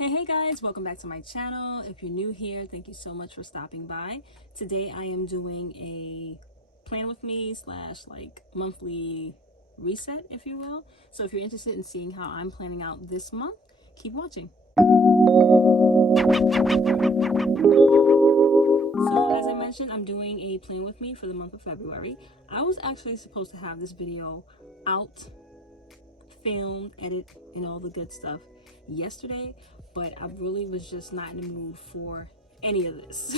Hey guys, welcome back to my channel. If you're new here, thank you so much for stopping by. Today I am doing a plan with me slash like monthly reset, if you will. So if you're interested in seeing how I'm planning out this month, keep watching. So as I mentioned, I'm doing a plan with me for the month of February. I was actually supposed to have this video out, filmed, edit, and all the good stuff yesterday, but I really was just not in the mood for any of this.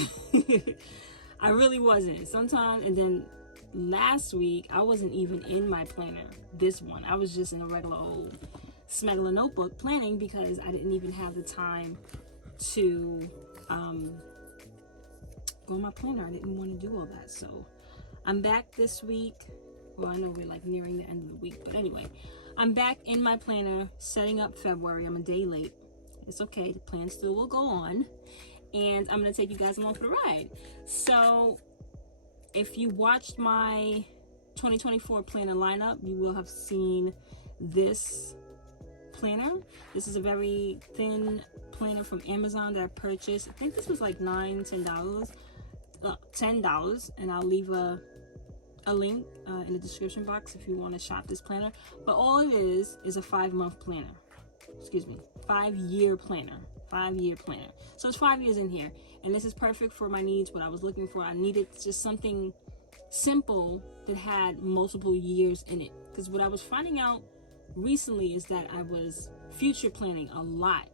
I really wasn't. Sometimes, and then last week I wasn't even in my planner. This one, I was just in a regular old smeggler notebook planning because I didn't even have the time to go in my planner. I didn't want to do all that. So I'm back this week. Well, I know we're like nearing the end of the week, but anyway, I'm back in my planner setting up February. I'm a day late. It's okay, the plan still will go on, and I'm gonna take you guys along for the ride. So if you watched my 2024 planner lineup, you will have seen this planner. This is a very thin planner from Amazon that I purchased. I think this was like $10, and I'll leave a link in the description box if you want to shop this planner. But all it is a 5-month planner. Excuse me, 5-year planner. 5-year planner. So it's 5 years in here, and this is perfect for my needs. What I was looking for, I needed just something simple that had multiple years in it. Because what I was finding out recently is that I was future planning a lot.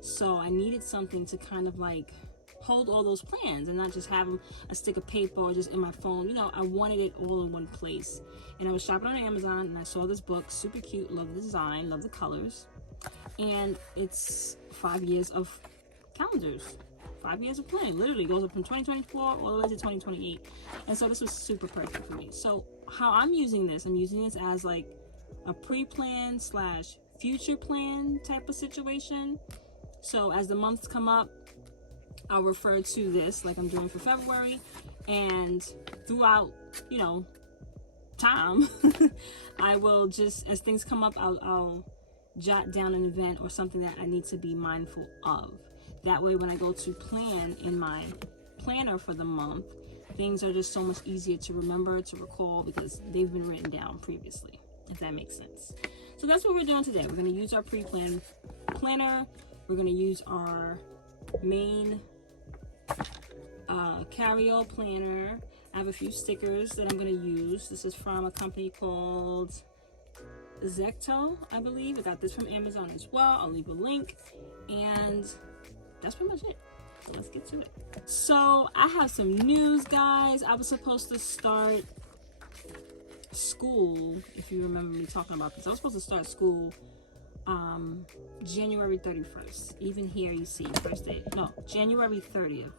So I needed something to kind of like hold all those plans and not just have them a stick of paper or just in my phone. You know, I wanted it all in one place. And I was shopping on Amazon and I saw this book, super cute, love the design, love the colors. And it's 5 years of calendars, 5 years of planning. Literally goes up from 2024 all the way to 2028. And so this was super perfect for me. So how I'm using this as like a pre-plan slash future plan type of situation. So as the months come up, I'll refer to this like I'm doing for February, and throughout, you know, time, I will just, as things come up, I'll jot down an event or something that I need to be mindful of. That way when I go to plan in my planner for the month, things are just so much easier to remember, to recall, because they've been written down previously, if that makes sense. So that's what we're doing today. We're going to use our pre-plan planner. We're going to use our main carry-all planner. I have a few stickers that I'm going to use. This is from a company called Zecto, I believe. I got this from Amazon as well. I'll leave a link, and that's pretty much it. So let's get to it. So I have some news, guys. I was supposed to start school, if you remember me talking about this. I was supposed to start school January 31st. Even here you see first day, no, January 30th.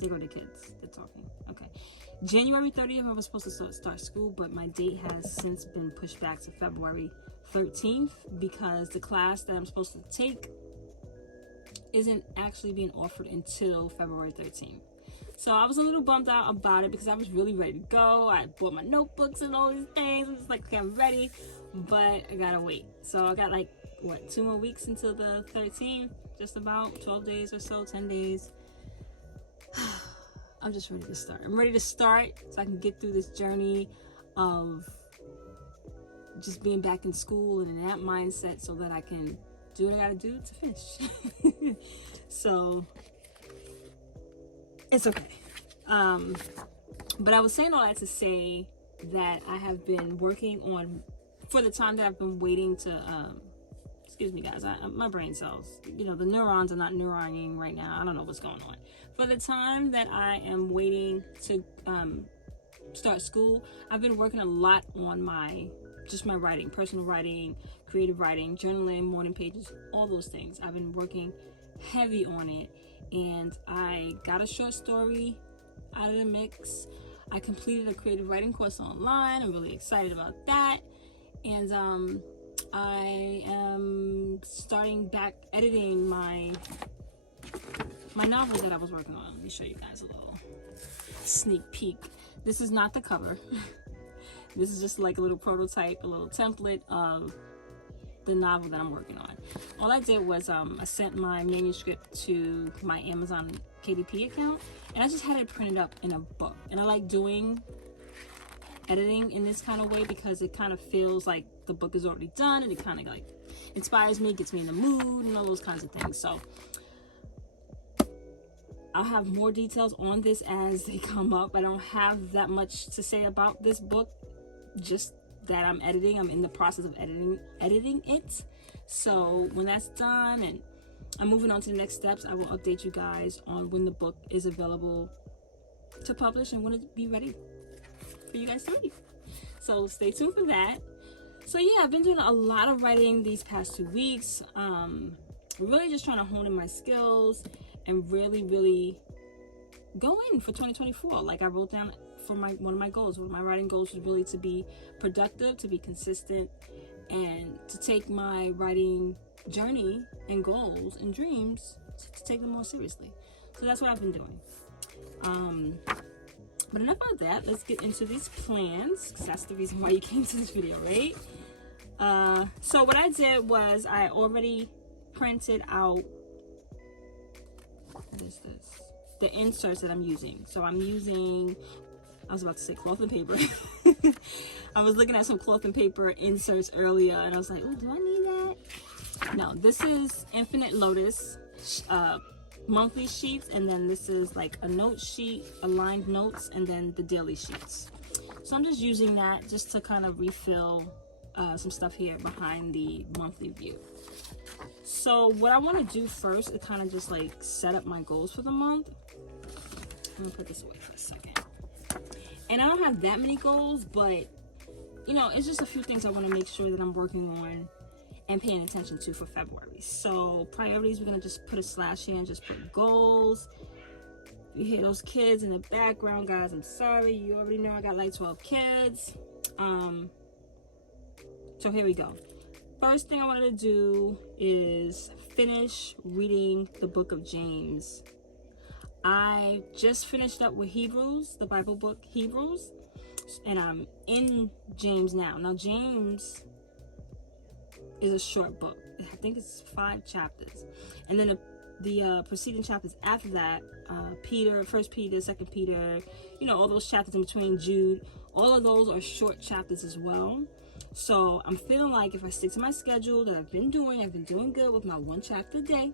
There go the kids, they're talking. Okay, January 30th I was supposed to start school, but my date has since been pushed back to February 13th because the class that I'm supposed to take isn't actually being offered until February 13th. So I was a little bummed out about it because I was really ready to go. I bought my notebooks and all these things. I was like, okay, I'm ready, but I gotta wait. So I got like, what, 2 more weeks until the 13th? Just about 12 days or so, 10 days. I'm just ready to start. I'm ready to start so I can get through this journey of just being back in school and in that mindset so that I can do what I gotta do to finish. So it's okay. But I was saying all that to say that I have been working on, for the time that I've been waiting to, excuse me guys, my brain cells, you know, the neurons are not neuroning right now. I don't know what's going on. For the time that I am waiting to start school, I've been working a lot on my writing, personal writing, creative writing, journaling, morning pages, all those things. I've been working heavy on it, and I got a short story out of the mix. I completed a creative writing course online. I'm really excited about that. And I am starting back editing my novel that I was working on. Let me show you guys a little sneak peek. This is not the cover. This is just like a little prototype, a little template of the novel that I'm working on. All I did was I sent my manuscript to my Amazon KDP account, and I just had it printed up in a book. And I like doing editing in this kind of way because it kind of feels like the book is already done, and it kind of like inspires me, gets me in the mood, and all those kinds of things. So I'll have more details on this as they come up. I don't have that much to say about this book, just that I'm in the process of editing it. So when that's done and I'm moving on to the next steps, I will update you guys on when the book is available to publish and when it be ready for you guys to read. So stay tuned for that. So yeah, I've been doing a lot of writing these past 2 weeks. Really just trying to hone in my skills and really go in for 2024. Like I wrote down for one of my goals. One of my writing goals was really to be productive, to be consistent, and to take my writing journey and goals and dreams to take them more seriously. So that's what I've been doing. But enough about that. Let's get into these plans, because that's the reason why you came to this video, right? So what I did was I already printed out, what is this? The inserts that I'm using. So I'm using, I was about to say cloth and paper. I was looking at some cloth and paper inserts earlier, and I was like, oh, do I need that? No, this is Infinite Lotus monthly sheets, and then this is like a note sheet, aligned notes, and then the daily sheets. So I'm just using that just to kind of refill some stuff here behind the monthly view. So what I want to do first is kind of just like set up my goals for the month. I'm gonna put this away for a second. And I don't have that many goals, but you know, it's just a few things I want to make sure that I'm working on and paying attention to for February. So priorities, we're gonna just put a slash here and just put goals. You hear those kids in the background, guys, I'm sorry. You already know I got like 12 kids. So here we go. First thing I wanted to do is finish reading the book of James. I just finished up with Hebrews, the Bible book Hebrews, and I'm in James now. Now James is a short book. I think it's 5 chapters. And then the preceding chapters after that, Peter, 1 Peter, 2 Peter, you know, all those chapters in between, Jude, all of those are short chapters as well. So I'm feeling like if I stick to my schedule that I've been doing good with my 1 chapter a day.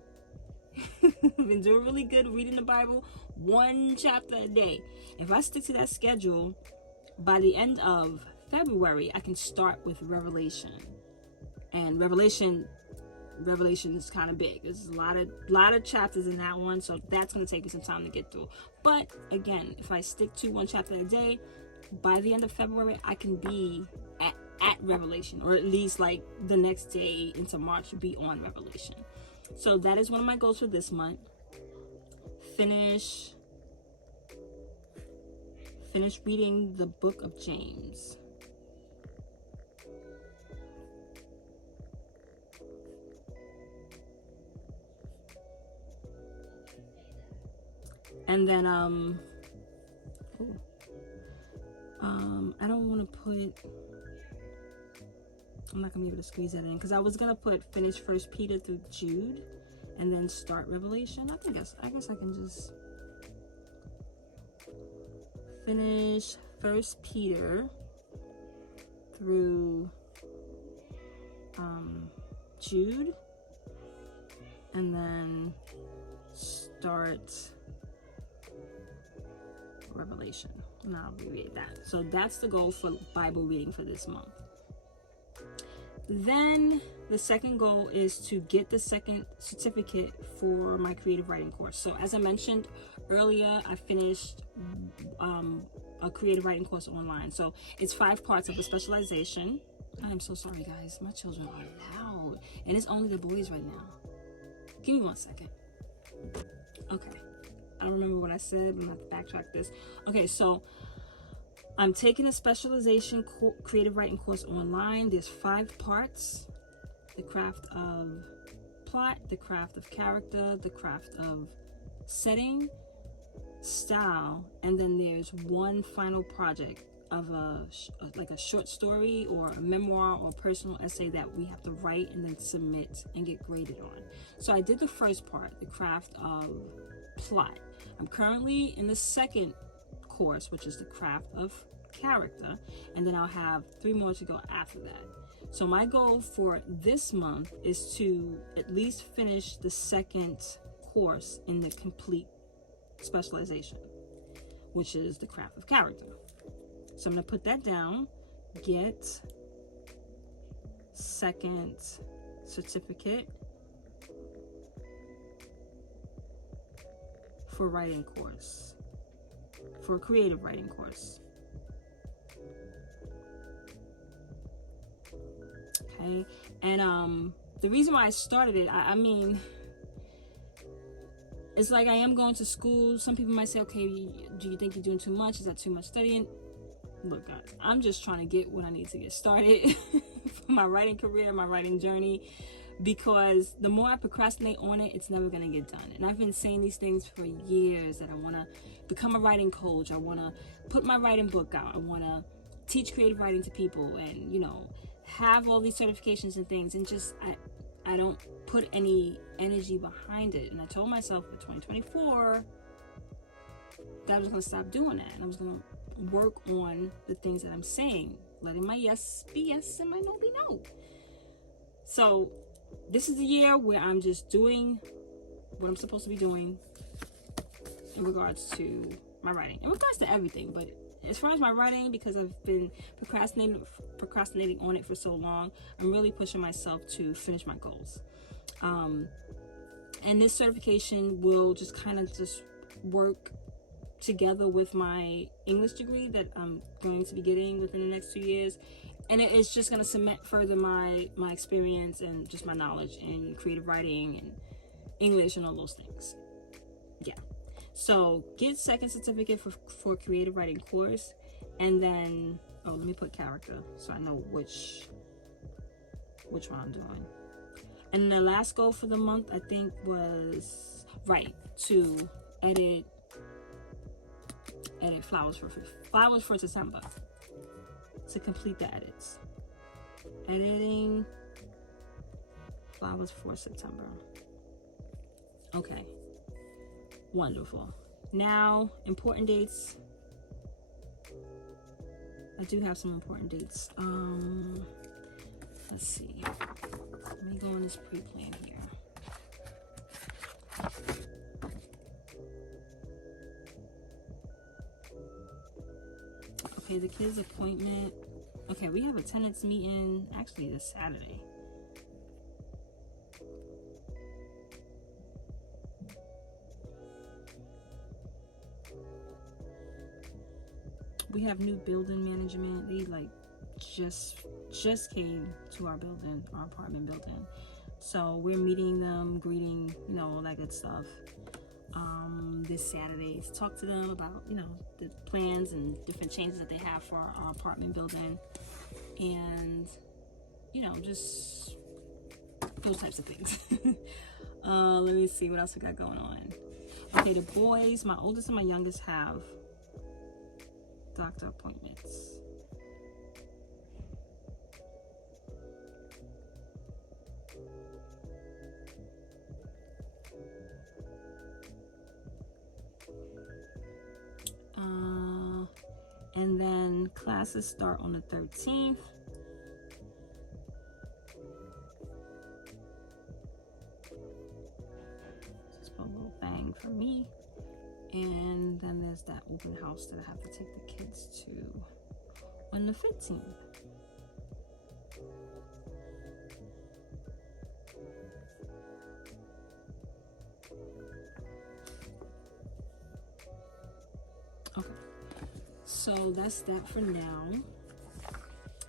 I've been doing really good reading the Bible 1 chapter a day. If I stick to that schedule, by the end of February, I can start with Revelation. And Revelation is kind of big. There's a lot of chapters in that one, so that's going to take me some time to get through. But again, if I stick to 1 chapter a day, by the end of February, I can be at Revelation, or at least like the next day into March be on Revelation. So that is one of my goals for this month. Finish reading the book of James. And then I don't want to put, I'm not gonna be able to squeeze that in because I was gonna put finish 1 Peter through Jude and then start Revelation. I guess I can just finish 1 Peter through Jude and then start Revelation, and I'll abbreviate that. So that's the goal for Bible reading for this month. Then the second goal is to get the second certificate for my creative writing course. So as I mentioned earlier, I finished a creative writing course online. So it's 5 parts of a specialization. I'm so sorry, guys. My children are loud, and it's only the boys right now. Give me 1 second. Okay. I don't remember what I said. I'm going to have to backtrack this. Okay, so I'm taking a specialization creative writing course online. There's 5 parts. The craft of plot, the craft of character, the craft of setting, style, and then there's one final project of like a short story or a memoir or a personal essay that we have to write and then submit and get graded on. So I did the first part, the craft of plot. I'm currently in the second course, which is the craft of character, and then I'll have 3 more to go after that. So my goal for this month is to at least finish the second course in the complete specialization, which is the craft of character. So I'm going to put that down, get second certificate for writing course, for a creative writing course. Okay, and the reason why I started it, I mean, it's like I am going to school. Some people might say, okay, do you think you're doing too much? Is that too much studying? Look, guys, I'm just trying to get what I need to get started for my writing career, my writing journey, because the more I procrastinate on it, it's never going to get done. And I've been saying these things for years, that I want to become a writing coach. I want to put my writing book out. I want to teach creative writing to people and, you know, have all these certifications and things. And just, I don't put any energy behind it. And I told myself for 2024 that I was going to stop doing that. And I was going to work on the things that I'm saying, letting my yes be yes and my no be no. So this is the year where I'm just doing what I'm supposed to be doing in regards to my writing, in regards to everything. But as far as my writing, because I've been procrastinating on it for so long, I'm really pushing myself to finish my goals. And this certification will just kind of just work together with my English degree that I'm going to be getting within the next 2 years, and it's just going to cement further my experience and just my knowledge in creative writing and English and all those things. Yeah, so get second certificate for creative writing course, and then let me put character so I know which one I'm doing. And the last goal for the month, I think, was to edit flowers for December, to complete the edits. Editing flowers for September. Okay, wonderful. Now, important dates. I do have some important dates. Let's see. Let me go on this pre-plan here. Okay, the kids' appointment. Okay, we have attendance meeting actually this Saturday. We have new building management. They like just came to our building, our apartment building. So we're meeting them, greeting, you know, all that good stuff. This Saturday to talk to them about, you know, the plans and different changes that they have for our apartment building, and, you know, just those types of things. Let me see what else we got going on. Okay, the boys, my oldest and my youngest, have doctor appointments. And then classes start on the 13th. Just a little bang for me. And then there's that open house that I have to take the kids to on the 15th. Okay, so that's that for now.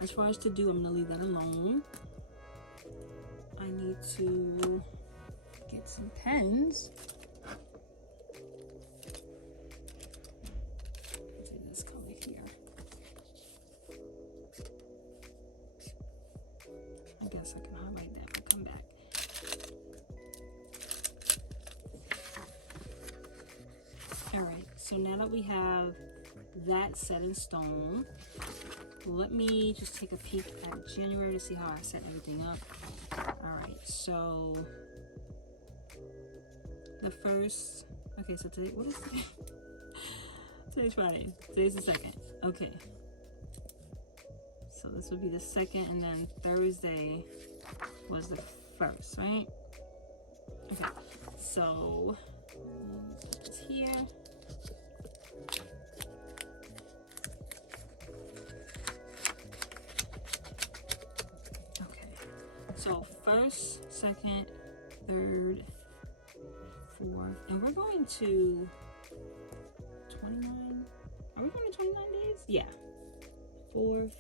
As far as to do, I'm gonna leave that alone. I need to get some pens. Do this color here. I guess I can highlight that and come back. All right, so now that we have that set in stone. Let me just take a peek at January to see how I set everything up. All right, so the first, okay, so today, what is today? Today's Friday. Today's the 2nd. Okay. So this would be the 2nd, and then Thursday was the 1st, right? Okay. So it's here. Okay. So 1st, 2nd, 3rd, 4th, and we're going to 29. Are we going to 29 days? Yeah. 4th.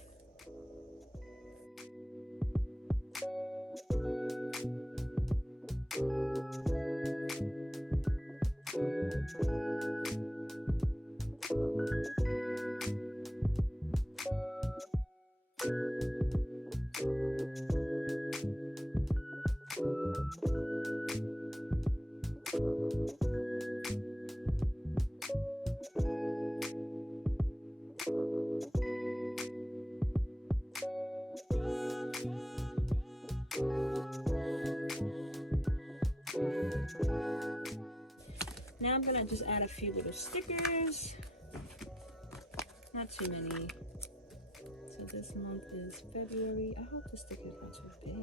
Now I'm gonna just add a few little stickers. Not too many. So this month is February. I hope the stickers aren't too big.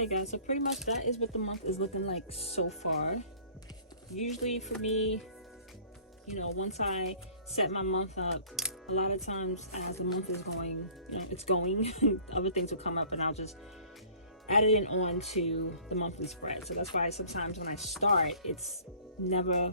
Okay guys, so pretty much that is what the month is looking like so far. Usually for me, you know, once I set my month up, a lot of times as the month is going, you know, it's going, other things will come up and I'll just add it in on to the monthly spread. So that's why sometimes when I start, it's never,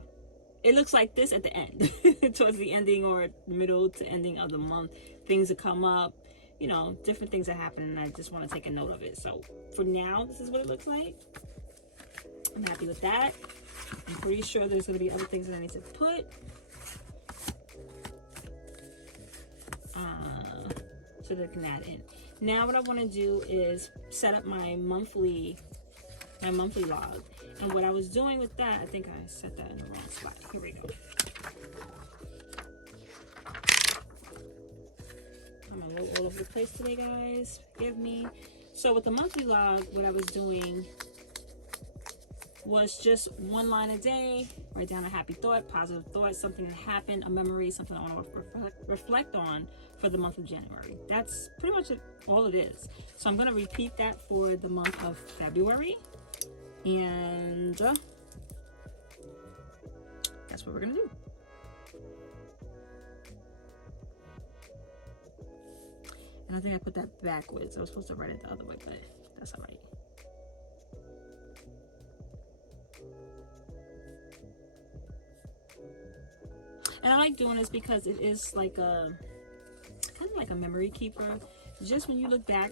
it looks like this at the end, towards the ending or middle to ending of the month. Things that come up, you know, different things that happen, and I just want to take a note of it. So for now, this is what it looks like. I'm happy with that. I'm pretty sure there's going to be other things that I need to put. So they can add in. Now what I want to do is set up my monthly log. And what I was doing with that, I think I set that in the wrong spot. Here we go. I'm a little all over the place today, guys. Forgive me. So with the monthly log, what I was doing was just one line a day, write down a happy thought, positive thought, something that happened, a memory, something I want to reflect on for the month of January. That's pretty much all it is. So I'm going to repeat that for the month of February, and that's what we're going to do. And I think I put that backwards. I was supposed to write it the other way, but that's all right. And I like doing this because it is like a kind of like a memory keeper. Just when you look back,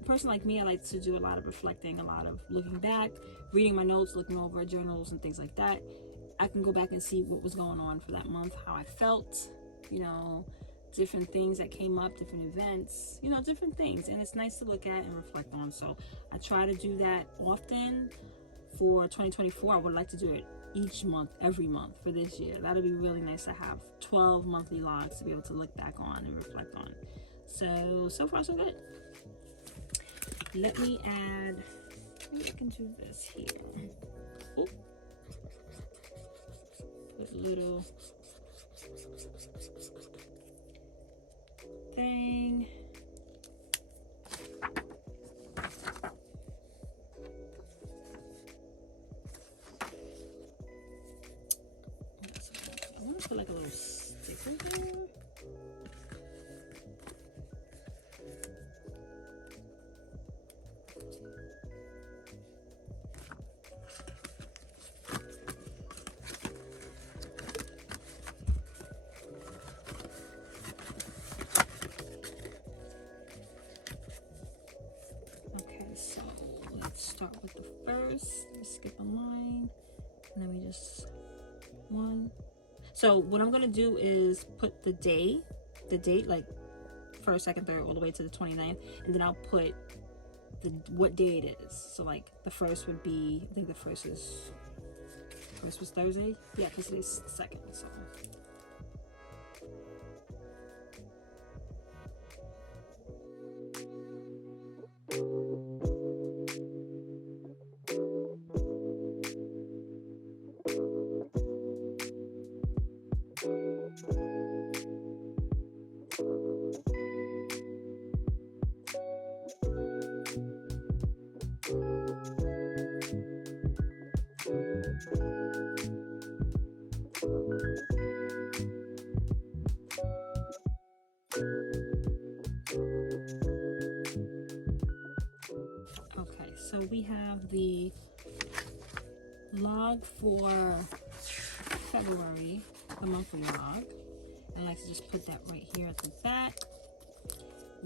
a person like me, I like to do a lot of reflecting, a lot of looking back, reading my notes, looking over journals and things like that. I can go back and see what was going on for that month, how I felt, you know, different things that came up, different events, you know, different things. And it's nice to look at and reflect on. So I try to do that often. For 2024, I would like to do it each month, every month for this year. That'll be really nice to have 12 monthly logs to be able to look back on and reflect on. So far so good. Let me add, maybe I can do this here. Oop. Put a little thing. I want to put like a little sticker there. Okay, so let's start with the first. Let's skip a line, and then we just one. So what I'm gonna do is put the date like first, second, third, all the way to the 29th, and then I'll put what day it is. So like the first would be, I think the first was Thursday. Yeah, because today's the second. So okay, so we have the log for February, the monthly log. I like to just put that right here at the back.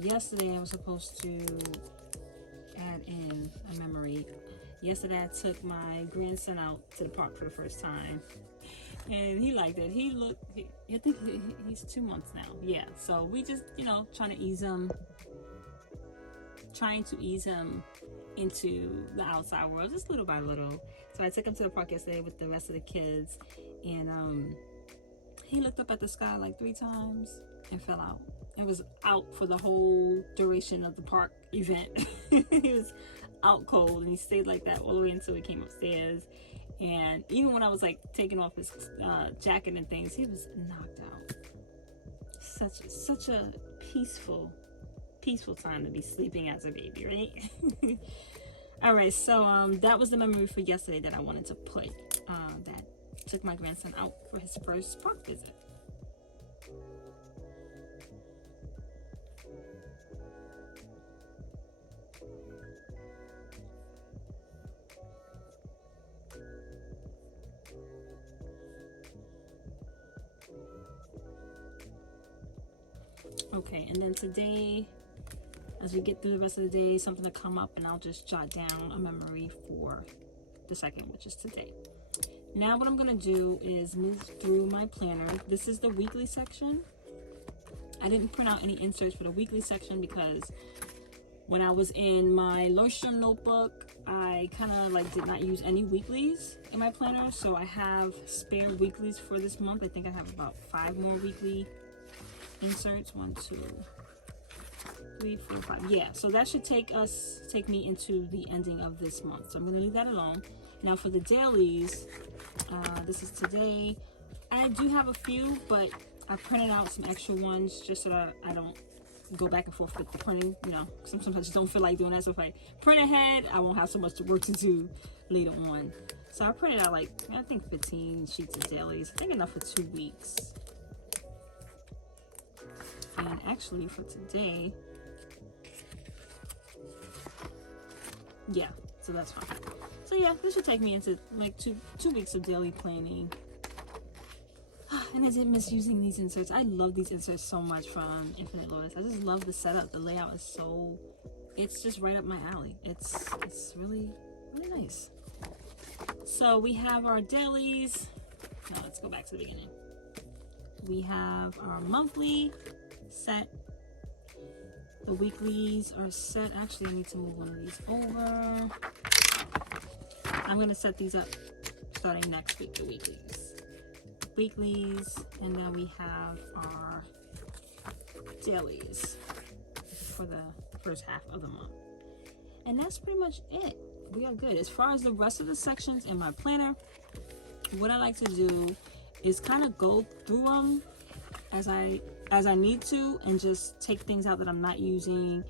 Yesterday I was supposed to add in a memory. Yesterday I took my grandson out to the park for the first time, and he liked it. I think he's 2 months now. Yeah, so we just, you know, trying to ease him into the outside world, just little by little. So I took him to the park yesterday with the rest of the kids, and he looked up at the sky like 3 times and fell out. It was out for the whole duration of the park event. He was out cold, and he stayed like that all the way until we came upstairs. And even when I was like taking off his jacket and things, he was knocked out. Such a peaceful time to be sleeping as a baby, right? All right, so that was the memory for yesterday that I wanted to put. That took my grandson out for his first park visit. Okay, and then today, as we get through the rest of the day, something to come up, and I'll just jot down a memory for the second, which is today. Now what I'm going to do is move through my planner. This is the weekly section. I didn't print out any inserts for the weekly section because when I was in my Lordstrom notebook, I kind of like did not use any weeklies in my planner. So I have spare weeklies for this month. I think I have about 5 more weekly inserts. 1, 2, 3, 4, 5. Yeah, so that should take me into the ending of this month. So I'm going to leave that alone. Now for the dailies, this is today. I do have a few, but I printed out some extra ones just so that I don't go back and forth with the printing. You know, sometimes I just don't feel like doing that. So if I print ahead, I won't have so much work to do later on. So I printed out like, I think 15 sheets of dailies. I think enough for 2 weeks. And actually for today, yeah, so that's fine. So yeah, this should take me into like two weeks of daily planning. And I did miss using these inserts. I love these inserts so much from Infinite Lotus. I just love the setup. The layout is so, it's just right up my alley. It's really, really nice. So we have our dailies. Now let's go back to the beginning. We have our monthly set. The weeklies are set. Actually, I need to move one of these over. I'm going to set these up starting next week, the weeklies. And then we have our dailies for the first half of the month. And that's pretty much it. We are good. As far as the rest of the sections in my planner, what I like to do is kind of go through them as I need to, and just take things out that I'm not using,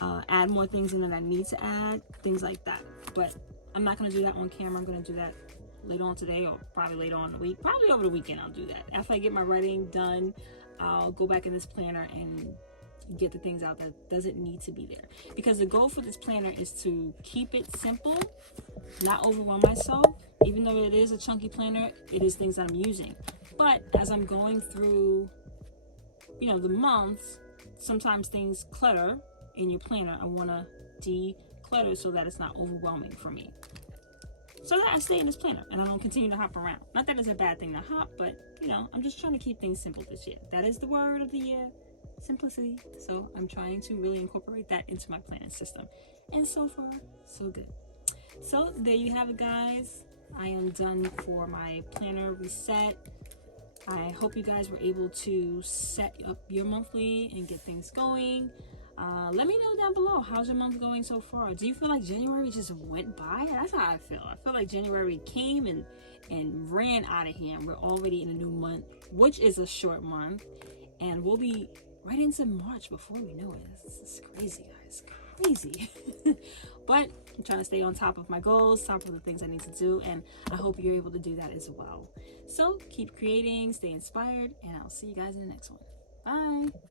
add more things in that I need to add, things like that. But I'm not going to do that on camera. I'm going to do that later on today, or probably later on in the week. Probably over the weekend I'll do that. After I get my writing done, I'll go back in this planner and get the things out that doesn't need to be there. Because the goal for this planner is to keep it simple, not overwhelm myself. Even though it is a chunky planner, it is things that I'm using. But as I'm going through, you know, the months, sometimes things clutter in your planner. I want to declutter so that it's not overwhelming for me, so that I stay in this planner and I don't continue to hop around. Not that it's a bad thing to hop, but you know, I'm just trying to keep things simple this year. That is the word of the year, simplicity. So I'm trying to really incorporate that into my planning system, and so far so good. So there you have it, guys. I am done for my planner reset. I hope you guys were able to set up your monthly and get things going. Let me know down below, how's your month going so far? Do you feel like January just went by? That's how I feel. I feel like January came and ran out of here. We're already in a new month, which is a short month, and we'll be right into March before we know it. This is crazy, guys. Crazy. But I'm trying to stay on top of my goals, top of the things I need to do, and I hope you're able to do that as well. So keep creating, stay inspired, and I'll see you guys in the next one. Bye.